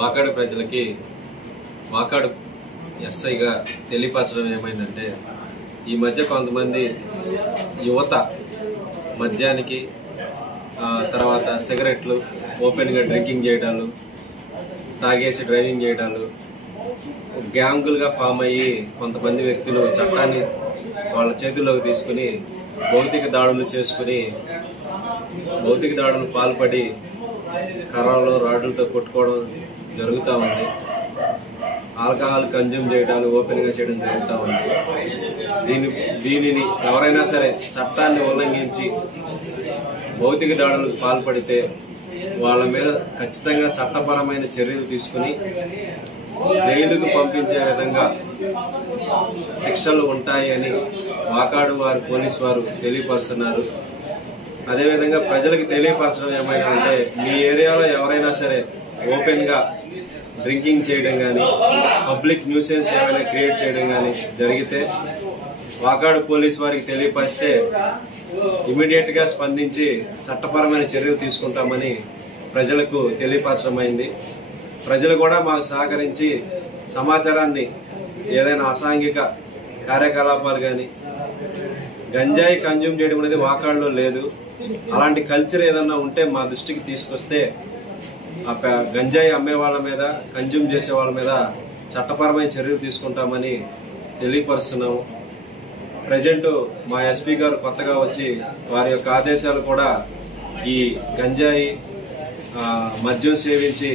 వాకాడు ప్రజలకి వాకాడు ఎస్ఐగా తెలియపరచడం ఏమైందంటే, ఈ మధ్య కొంతమంది యువత మద్యానికి తర్వాత సిగరెట్లు ఓపెన్గా డ్రింకింగ్ చేయడాలు, తాగేసి డ్రైవింగ్ చేయడాలు, గ్యాంగులుగా ఫామ్ అయ్యి కొంతమంది వ్యక్తులు చట్టాన్ని వాళ్ళ చేతుల్లోకి తీసుకుని భౌతిక దాడులు చేసుకుని భౌతిక దాడులు పాల్పడి కర్రలు రాడ్లతో కొట్టుకోవడం జరుగుతూ ఉంది. ఆల్కహాల్ కన్జ్యూమ్ చేయడాలు ఓపెన్గా చేయడం జరుగుతూ ఉంది. దీనిని ఎవరైనా సరే చట్టాన్ని ఉల్లంఘించి భౌతిక దాడులకు పాల్పడితే వాళ్ళ మీద ఖచ్చితంగా చట్టపరమైన చర్యలు తీసుకుని జైలుకు పంపించే విధంగా శిక్షలు ఉంటాయని వాకాడు వారు పోలీసు వారు తెలియపరుస్తున్నారు. అదేవిధంగా ప్రజలకు తెలియపరచడం ఏమైనా అంటే, మీ ఏరియాలో ఎవరైనా సరే ఓపెన్ గా డ్రింకింగ్ చేయడం కానీ, పబ్లిక్ న్యూసెన్స్ ఏమైనా క్రియేట్ చేయడం కానీ జరిగితే వాకాడు పోలీసు వారికి తెలియపరిస్తే ఇమీడియట్ గా స్పందించి చట్టపరమైన చర్యలు తీసుకుంటామని ప్రజలకు తెలియపరచడం అయింది. ప్రజలు కూడా మాకు సహకరించి సమాచారాన్ని, ఏదైనా అసాంఘిక కార్యకలాపాలు కానీ, గంజాయి కన్జ్యూమ్ చేయడం అనేది వాకాడులో లేదు. అలాంటి కల్చర్ ఏదన్నా ఉంటే మా దృష్టికి తీసుకొస్తే ఆ గంజాయి అమ్మే వాళ్ళ మీద, కన్జ్యూమ్ చేసే వాళ్ళ మీద చట్టపరమైన చర్యలు తీసుకుంటామని తెలియపరుస్తున్నాము. ప్రజెంట్ మా ఎస్పీ గారు కొత్తగా వచ్చి వారి యొక్క ఆదేశాలు కూడా ఈ గంజాయి మద్యం సేవించి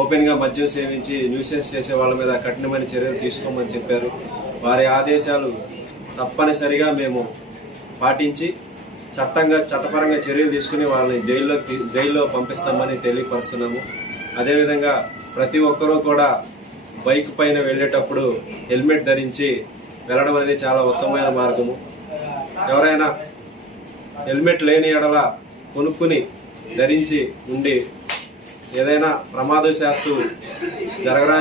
ఓపెన్ గా మద్యం సేవించి న్యూసెన్స్ చేసే వాళ్ళ మీద కఠినమైన చర్యలు తీసుకోమని చెప్పారు. వారి ఆదేశాలు తప్పనిసరిగా మేము పాటించి చట్టపరంగా చర్యలు తీసుకుని వాళ్ళని జైల్లో పంపిస్తామని తెలియపరుస్తున్నాము. అదేవిధంగా ప్రతి ఒక్కరూ కూడా బైక్ పైన వెళ్లేటప్పుడు హెల్మెట్ ధరించి వెళ్లడం అనేది చాలా ఉత్తమమైన మార్గము. ఎవరైనా హెల్మెట్ లేని ఎడల కొనుక్కుని ధరించి ఉండి ఏదైనా ప్రమాదవశాత్తు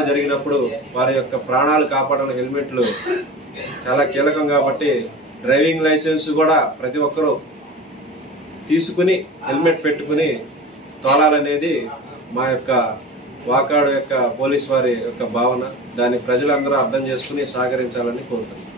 జరిగినప్పుడు వారి యొక్క ప్రాణాలు కాపాడడం హెల్మెట్లు చాలా కీలకం. కాబట్టి డ్రైవింగ్ లైసెన్స్ కూడా ప్రతి ఒక్కరూ తీసుకుని హెల్మెట్ పెట్టుకుని తోలాలనేది మా యొక్క వాకాడు యొక్క పోలీసు వారి యొక్క భావన. దాన్ని ప్రజలందరూ అర్థం చేసుకుని సహకరించాలని కోరుతున్నాం.